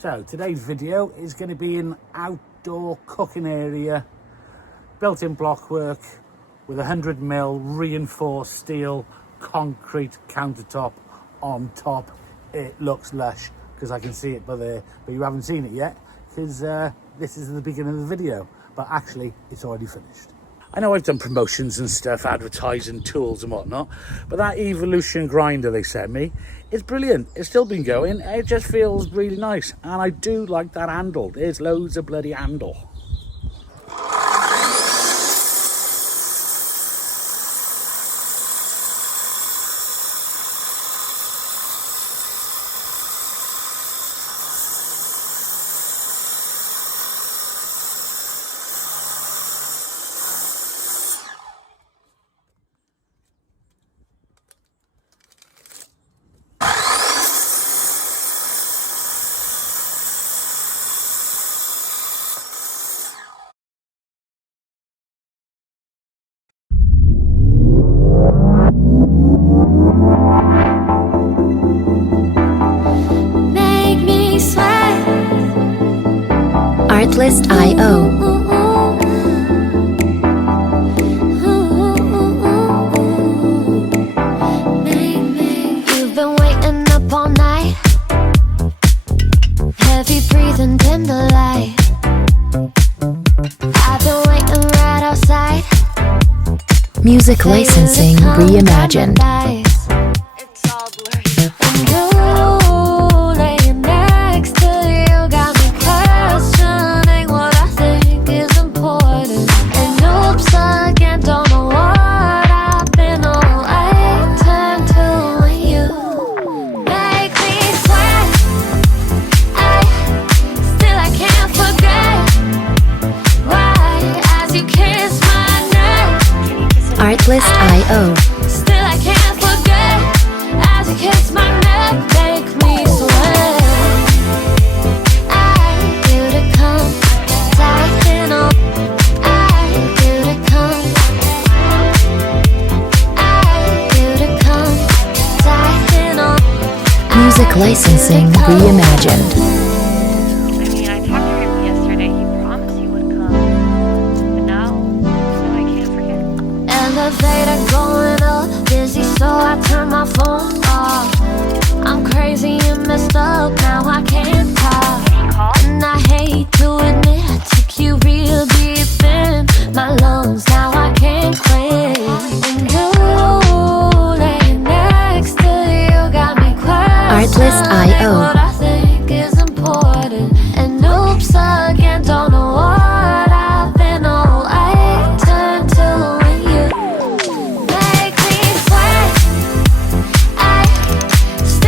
So today's video is going to be an outdoor cooking area, built-in blockwork with 100mm reinforced steel concrete countertop on top. It looks lush because I can see it by there, but you haven't seen it yet because this is the beginning of the video, but actually it's already finished. I know I've done promotions and stuff, advertising tools and whatnot, but that Evolution grinder they sent me is brilliant. It's still been going. It just feels really nice. And I do like that handle. There's loads of bloody handle. Artlist.io. You've been waiting up all night, heavy breathing, dim the light. I've been waiting right outside. Music licensing reimagined. It's all blurry. Artlist.io. Still I can't forget as you kiss my neck, make me sweat. I do to come, tighten up. I do to come. I do to come, tighten up. Music licensing reimagined. I talked to him yesterday. He promised he would come, but now I can't forget. Elevator going up, busy, so I turn my phone off. I'm crazy and messed up, now I can't talk. And I hate to admit I took you real deep in my lungs, now I can't quit. And you laying next to you got me Artlist.io. what I think is important. And oops again, don't know what I've been all I turn to when you make me sweat.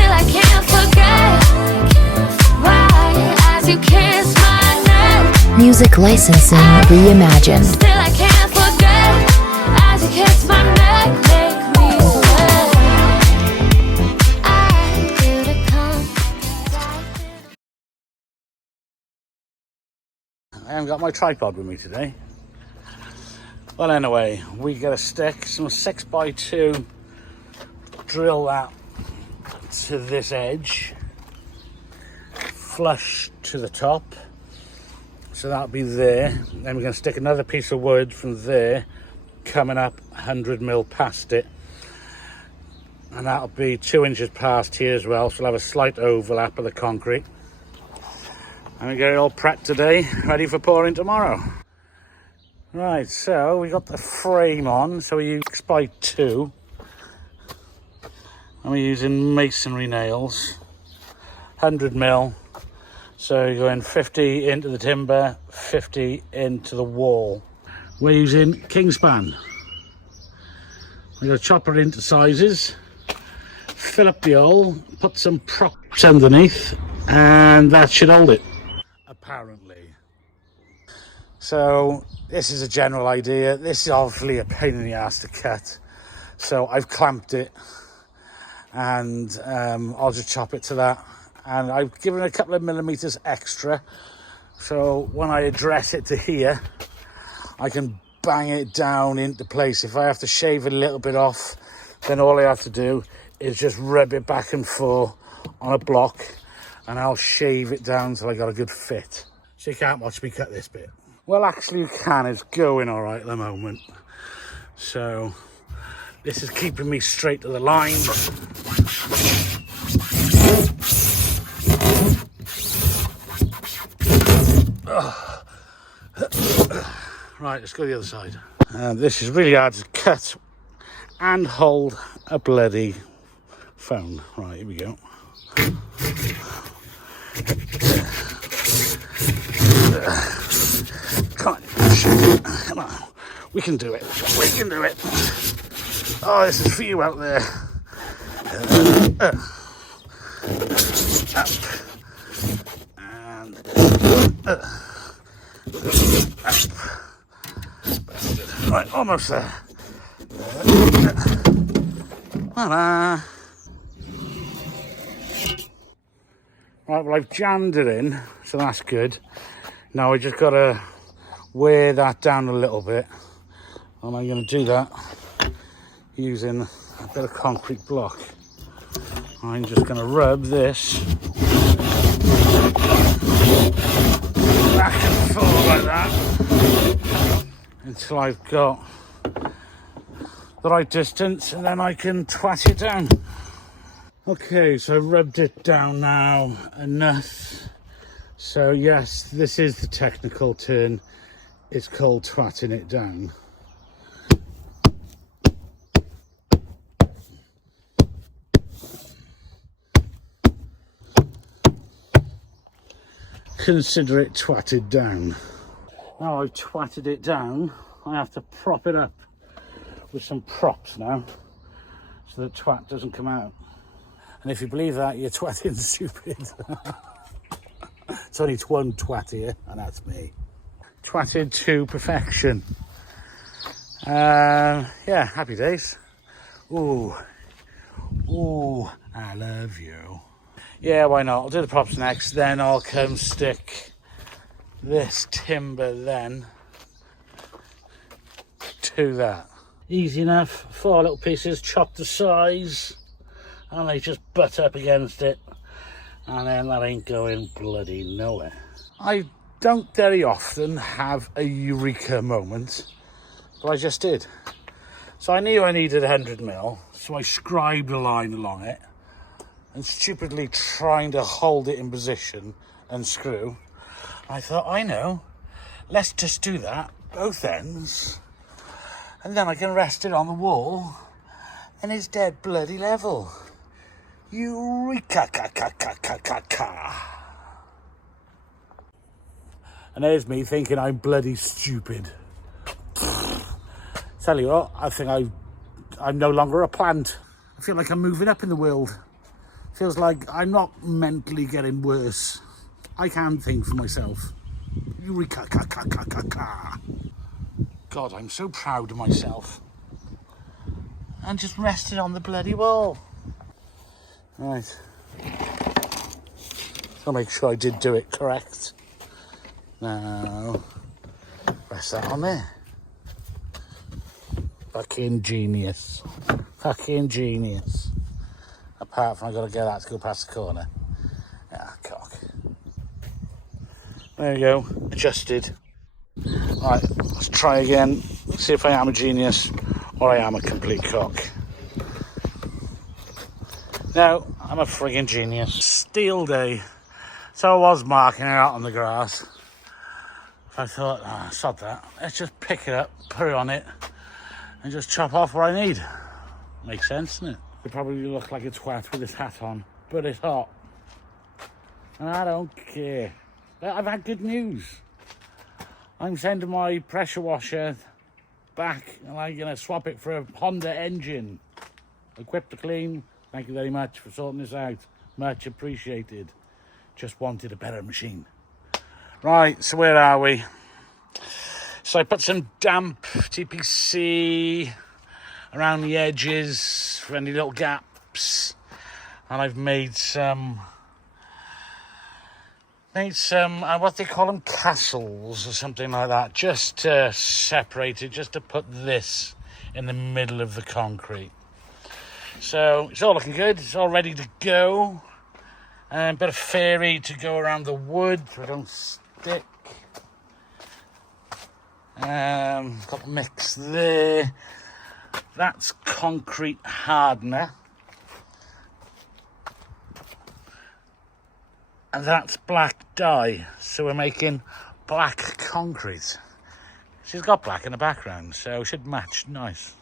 I can't forget. Right as you kiss my neck. Music licensing reimagined. Still I can't forget as you kiss my neck, make me sweat. I do to come. I haven't got my tripod with me today. Well, anyway, we get a stick, some 6x2, drill that to this edge, flush to the top, so that'll be there. Then we're going to stick another piece of wood from there, coming up 100mm past it, and that'll be 2 inches past here as well, so we'll have a slight overlap of the concrete. And we get it all prepped today, ready for pouring tomorrow. Right, so we got the frame on, so we use 6x2. And we're using masonry nails, 100mm. So you're going 50 into the timber, 50 into the wall. We're using Kingspan. We're going to chop it into sizes, fill up the hole, put some props underneath, and that should hold it, apparently. So this is a general idea. This is obviously a pain in the ass to cut. So I've clamped it, and I'll just chop it to that. And I've given it a couple of millimeters extra, so when I address it to here, I can bang it down into place. If I have to shave a little bit off, then all I have to do is just rub it back and forth on a block, and I'll shave it down till I got a good fit. So you can't watch me cut this bit. Well, actually you can. It's going all right at the moment. So this is keeping me straight to the line. Right, let's go to the other side. This is really hard to cut and hold a bloody phone. Right, here we go. Come on, we can do it. We can do it. Oh, this is for you out there. Up. And up. Right, almost there. Voila. Right, well, I've jammed it in, so that's good. Now I just got to wear that down a little bit, and I'm going to do that using a bit of concrete block. I'm just going to rub this back and forth like that until I've got the right distance, and then I can twat it down. Okay, so I've rubbed it down now enough. So yes, this is the technical term. It's called twatting it down. Consider it twatted down. Now I've twatted it down, I have to prop it up with some props now, so the twat doesn't come out. And if you believe that, you're twatting stupid. It's only one twat here, and that's me. Twatted to perfection. Yeah, happy days. Ooh, I love you. Yeah, why not? I'll do the props next, then I'll come stick this timber then to that. Easy enough, 4 little pieces, chopped to size, and they just butt up against it, and then that ain't going bloody nowhere. I don't very often have a eureka moment, but I just did. So I knew I needed 100mm, so I scribed a line along it, and stupidly trying to hold it in position and screw. I thought, I know, let's just do that, both ends, and then I can rest it on the wall, and it's dead bloody level. Eureka! And there's me thinking I'm bloody stupid. Tell you what, I think I'm no longer a plant. I feel like I'm moving up in the world. Feels like I'm not mentally getting worse. I can think for myself. Eureka! God, I'm so proud of myself. And just rested on the bloody wall. Right. I'll make sure I did do it correct. Now, rest that on there. Fucking genius. Fucking genius. Apart from I got to get that to go past the corner. Ah, cock. There we go. Adjusted. Right, let's try again. See if I am a genius or I am a complete cock. No, I'm a friggin' genius. Steel day. So I was marking it out on the grass. I thought, sod that. Let's just pick it up, put it on it, and just chop off what I need. Makes sense, doesn't it? I probably look like a twat with this hat on, but it's hot. And I don't care. But I've had good news. I'm sending my pressure washer back, and I'm going to swap it for a Honda engine. Equipped to clean. Thank you very much for sorting this out. Much appreciated. Just wanted a better machine. Right, so where are we? So I put some damp TPC around the edges for any little gaps. And I've made some what they call them, castles or something like that, just to separate it, just to put this in the middle of the concrete. So it's all looking good, it's all ready to go. And a bit of fairy to go around the wood so it don't stick. Got the mix there. That's concrete hardener. And that's black dye. So we're making black concrete. She's got black in the background, so it should match nice.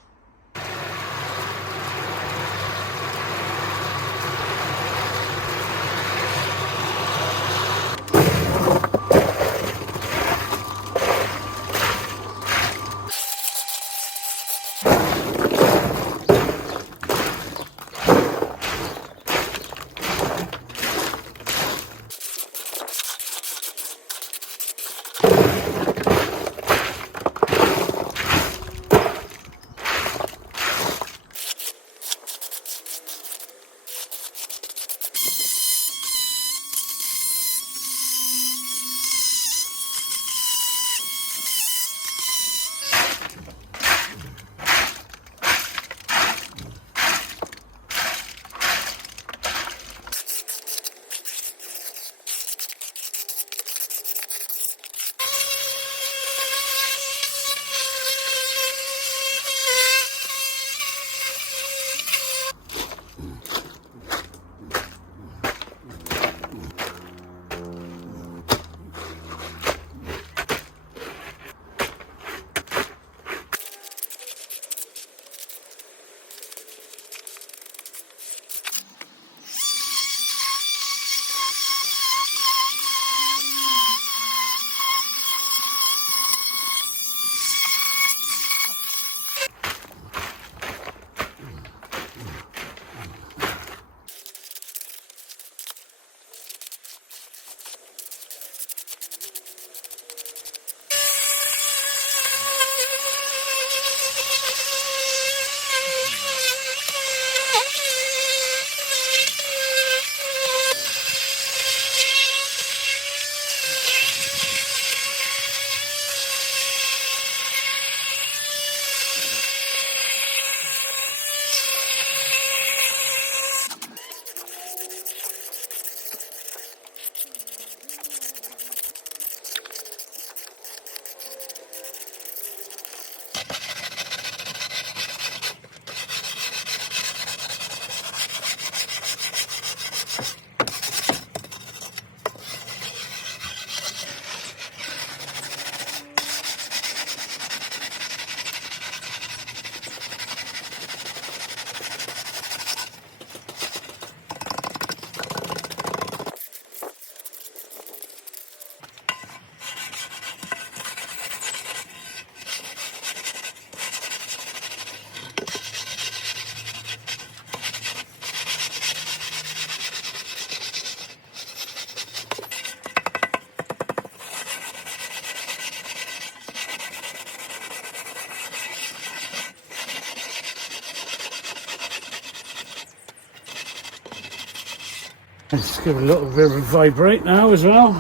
Let's give it a little bit of vibrate now as well.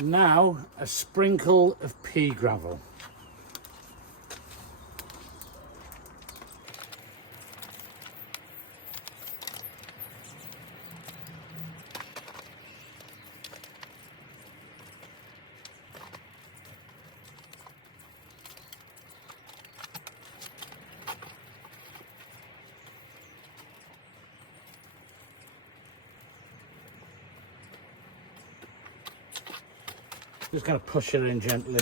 Now a sprinkle of pea gravel. Just going to push it in gently.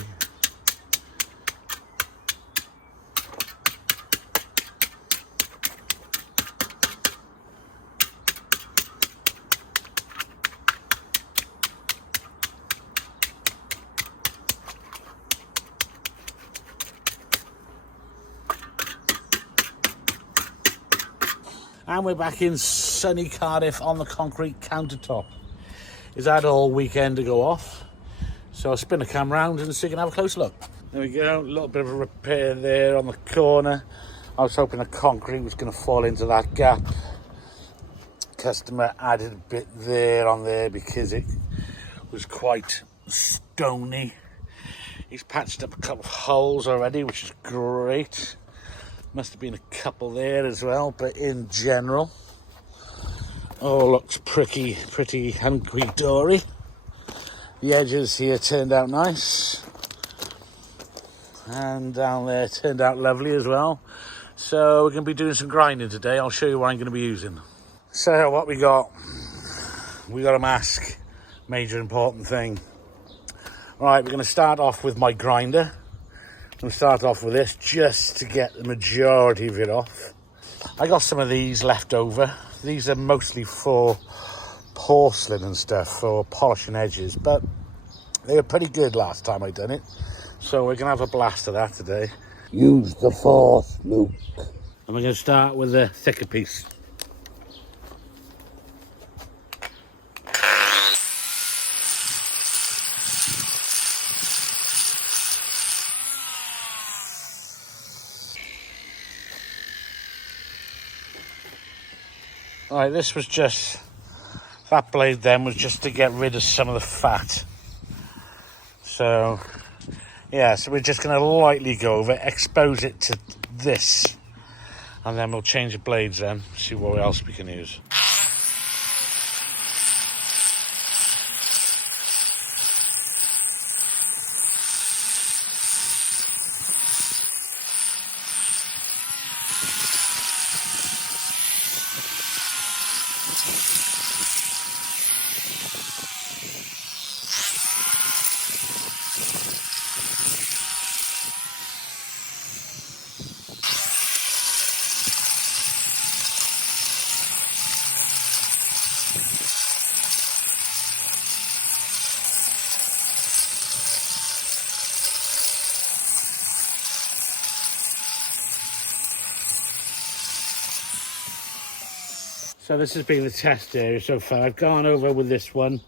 And we're back in sunny Cardiff on the concrete countertop. Is that all weekend to go off? So I'll spin the camera around and so you can have a close look. There we go, a little bit of a repair there on the corner. I was hoping the concrete was going to fall into that gap. customer added a bit there on there because it was quite stony. He's patched up a couple of holes already, which is great. Must have been a couple there as well, but in general, all looks pretty hunky-dory. The edges here turned out nice, and down there turned out lovely as well. So we're going to be doing some grinding today. I'll show you what I'm going to be using. So what we got a mask, major important thing. Right, we're going to start off with my grinder. I'm going to start off with this just to get the majority of it off. I got some of these left over. These are mostly for porcelain and stuff, for polishing edges, but they were pretty good last time I done it. So we're going to have a blast of that today. Use the force, Luke. And we're going to start with the thicker piece. Right, this was just, that blade then was just to get rid of some of the fat. So, yeah, so we're just going to lightly go over it, expose it to this, and then we'll change the blades then, see what else we can use. So this has been the test area so far. I've gone over with this one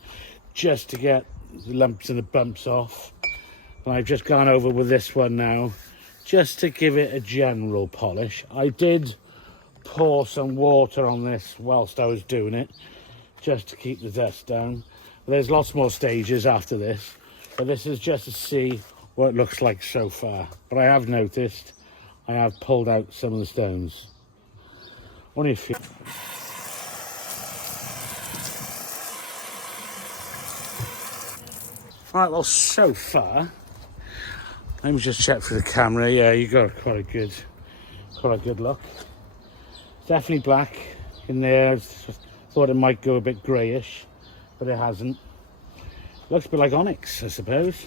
just to get the lumps and the bumps off. And I've just gone over with this one now just to give it a general polish. I did pour some water on this whilst I was doing it, just to keep the dust down. There's lots more stages after this, but this is just to see what it looks like so far. But I have noticed I have pulled out some of the stones. Only a few. Right, well, so far, let me just check through the camera. Yeah, you got quite a good look. Definitely black in there. Thought it might go a bit greyish, but it hasn't. Looks a bit like onyx, I suppose.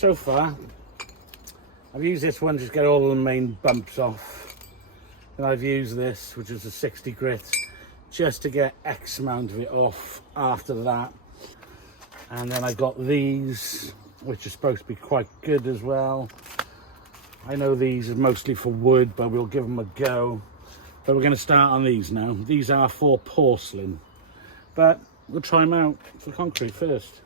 So far, I've used this one to just get all the main bumps off. And I've used this, which is a 60 grit, just to get X amount of it off after that. And then I got these, which are supposed to be quite good as well. I know these are mostly for wood, but we'll give them a go. But we're going to start on these now. These are for porcelain, but we'll try them out for concrete first.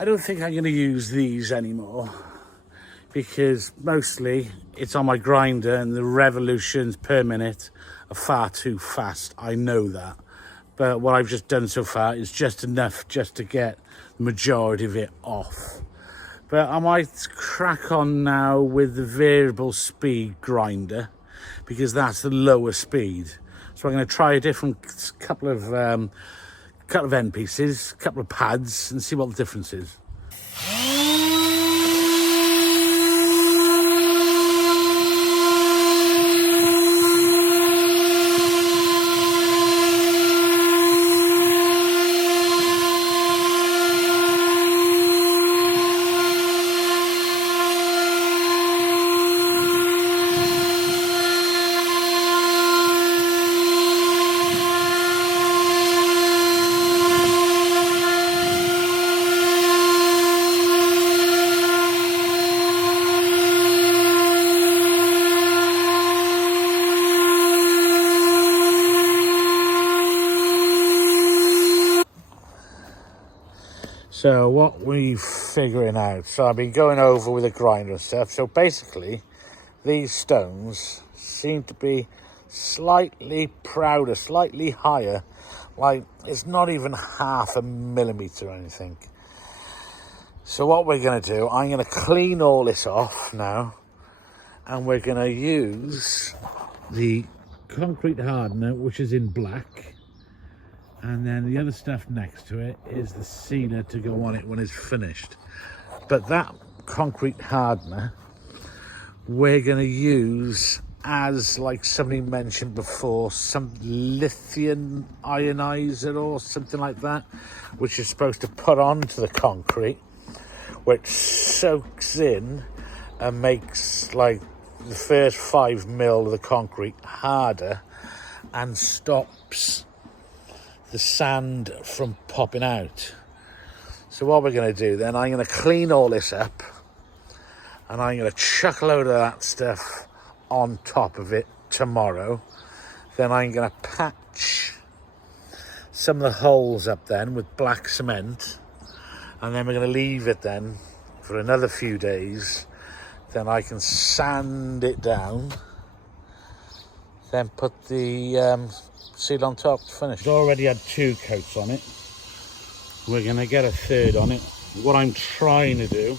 I don't think I'm going to use these anymore because mostly it's on my grinder and the revolutions per minute are far too fast. I know that. But what I've just done so far is just enough just to get the majority of it off. But I might crack on now with the variable speed grinder because that's the lower speed. So I'm going to try a different couple of end pieces, couple of pads, and see what the difference is. So what we're figuring out, so I've been going over with a grinder and stuff. So basically, these stones seem to be slightly prouder, slightly higher. Like it's not even 0.5 millimeter or anything. So what we're going to do, I'm going to clean all this off now. And we're going to use the concrete hardener, which is in black. And then the other stuff next to it is the sealer to go on it when it's finished. But that concrete hardener, we're going to use as, like somebody mentioned before, some lithium ionizer or something like that, which is supposed to put onto the concrete, which soaks in and makes like the first 5 mil of the concrete harder and stops the sand from popping out. So what we're going to do then, I'm going to clean all this up and I'm going to chuck a load of that stuff on top of it tomorrow. Then I'm going to patch some of the holes up then with black cement, and then we're going to leave it then for another few days. Then I can sand it down, then put the seal on top to finish. It's already had 2 coats on it. We're going to get a third on it. What I'm trying to do,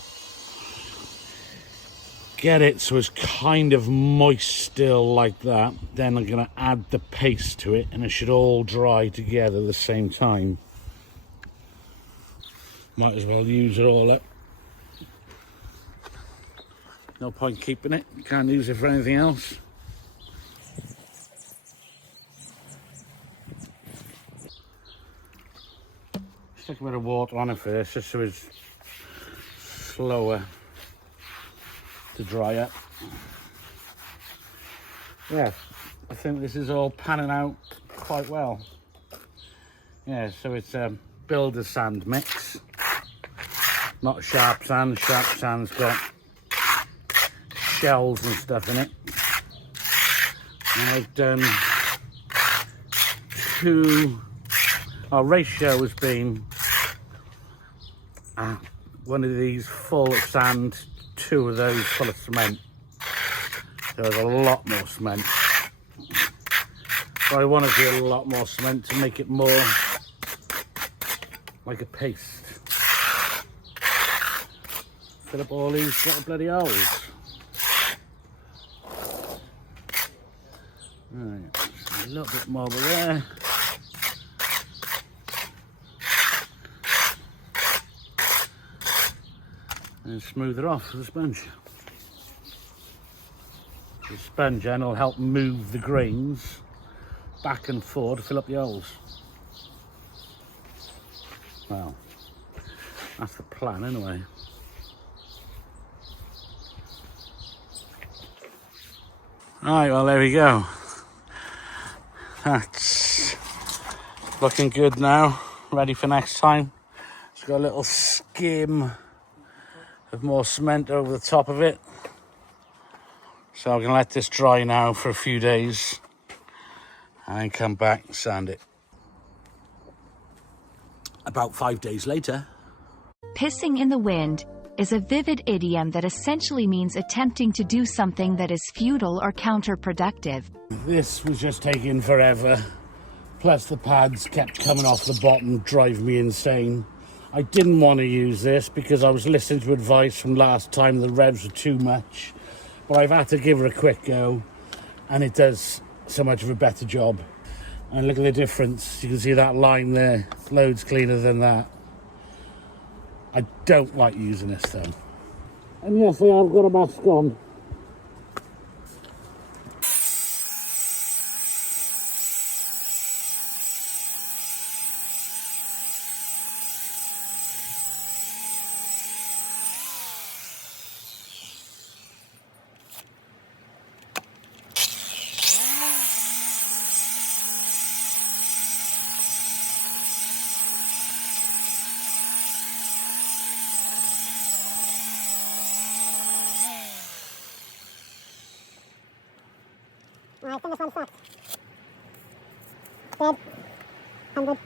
get it so it's kind of moist still like that. Then I'm going to add the paste to it and it should all dry together at the same time. Might as well use it all up. No point keeping it. You can't use it for anything else. Stick a bit of water on it first, just so it's slower to dry up. Yeah, I think this is all panning out quite well. Yeah, so it's a builder sand mix, not sharp sand. Sharp sand's got shells and stuff in it. And I've done 2. Our ratio has been one of these full of sand, 2 of those full of cement. So there's a lot more cement. But I want to do a lot more cement to make it more like a paste. Fill up all these little bloody holes. Right, a little bit more over there. And smooth it off with a sponge. The sponge then will help move the grains back and forth to fill up the holes. Well, that's the plan anyway. Alright, well there we go. That's looking good now, ready for next time. It's got a little skim of more cement over the top of it. So I'm going to let this dry now for a few days and come back and sand it. About 5 days later. Pissing in the wind is a vivid idiom that essentially means attempting to do something that is futile or counterproductive. This was just taking forever. Plus the pads kept coming off the bottom, driving me insane. I didn't want to use this because I was listening to advice from last time the revs were too much. But I've had to give it a quick go, and it does so much of a better job. And look at the difference. You can see that line there, loads cleaner than that. I don't like using this though. And yes, I have got a mask on. Right, I think this one's sucked. Dead. 100.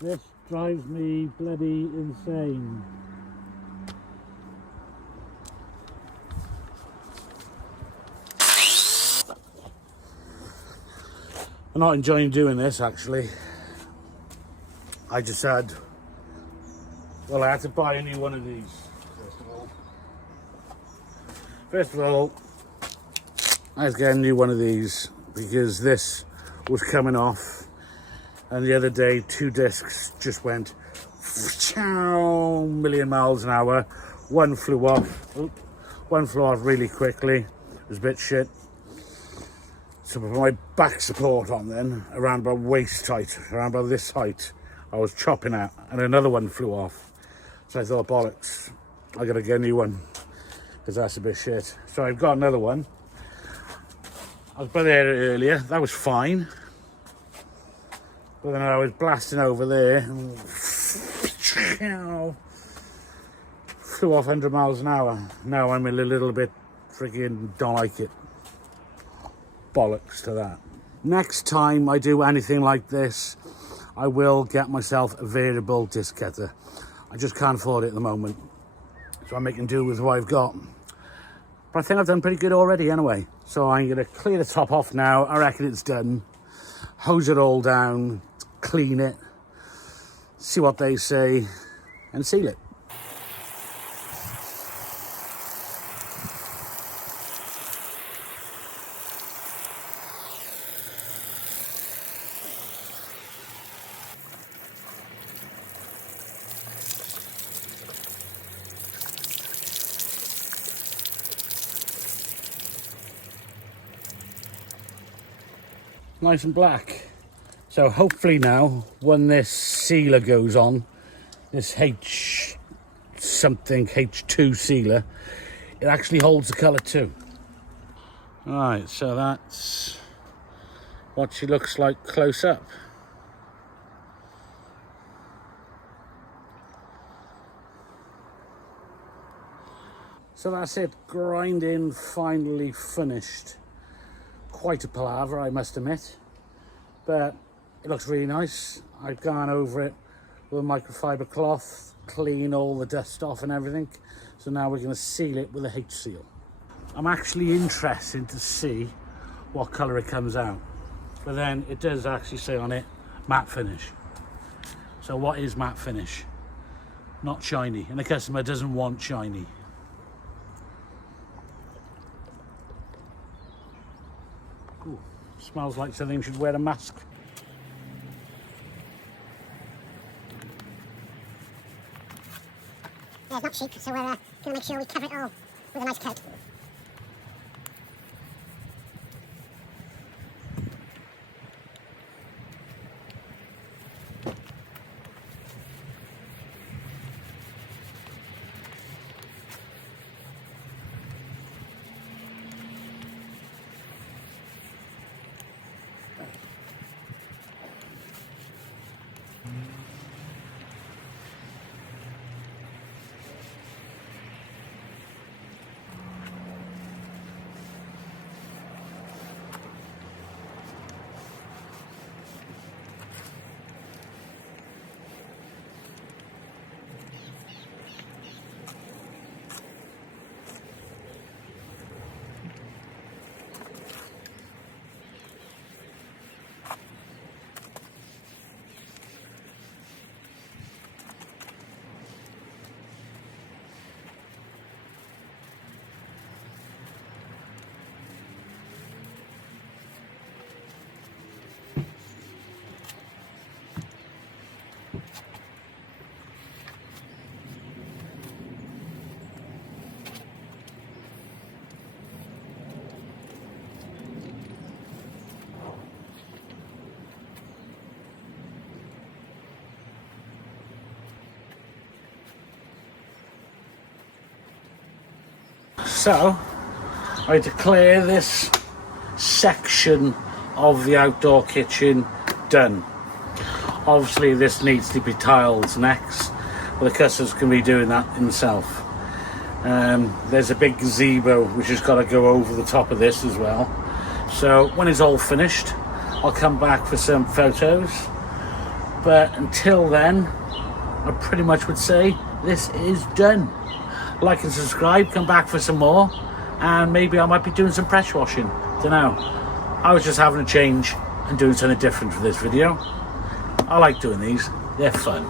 This drives me bloody insane. I'm not enjoying doing this actually. I just had, well, I had to buy a new one of these first of all. I was getting a new one of these because this was coming off. And the other day, 2 discs just went million miles an hour. One flew off. One flew off really quickly. It was a bit shit. So with my back support on then, around about waist height, around about this height, I was chopping at, and another one flew off. So I thought, bollocks, I gotta get a new one, because that's a bit shit. So I've got another one. I was by there earlier, that was fine. But then I was blasting over there and flew off 100 miles an hour. Now I'm a little bit friggin' don't like it. Bollocks to that. Next time I do anything like this, I will get myself a variable disc cutter. I just can't afford it at the moment. So I'm making do with what I've got. But I think I've done pretty good already anyway. So I'm gonna clear the top off now. I reckon it's done. Hose it all down, clean it, see what they say, and seal it. Nice and black. So hopefully now, when this sealer goes on, this H2 sealer, it actually holds the colour too. Alright, so that's what she looks like close up. So that's it, grinding finally finished. Quite a palaver, I must admit, but it looks really nice. I've gone over it with a microfiber cloth, clean all the dust off and everything. So now we're going to seal it with a H seal. I'm actually interested to see what colour it comes out. But then it does actually say on it, matte finish. So what is matte finish? Not shiny, and the customer doesn't want shiny. Ooh, smells like something should wear a mask. it's not cheap, so we're going to make sure we cover it all with a nice coat. So I declare this section of the outdoor kitchen done. Obviously this needs to be tiled next, but the customer's going to be doing that himself. There's a big gazebo which has got to go over the top of this as well. So when it's all finished, I'll come back for some photos, but until then I pretty much would say this is done. Like and subscribe, come back for some more, and maybe I might be doing some pressure washing, don't know. I was just having a change and doing something different for this video. I like doing these, they're fun.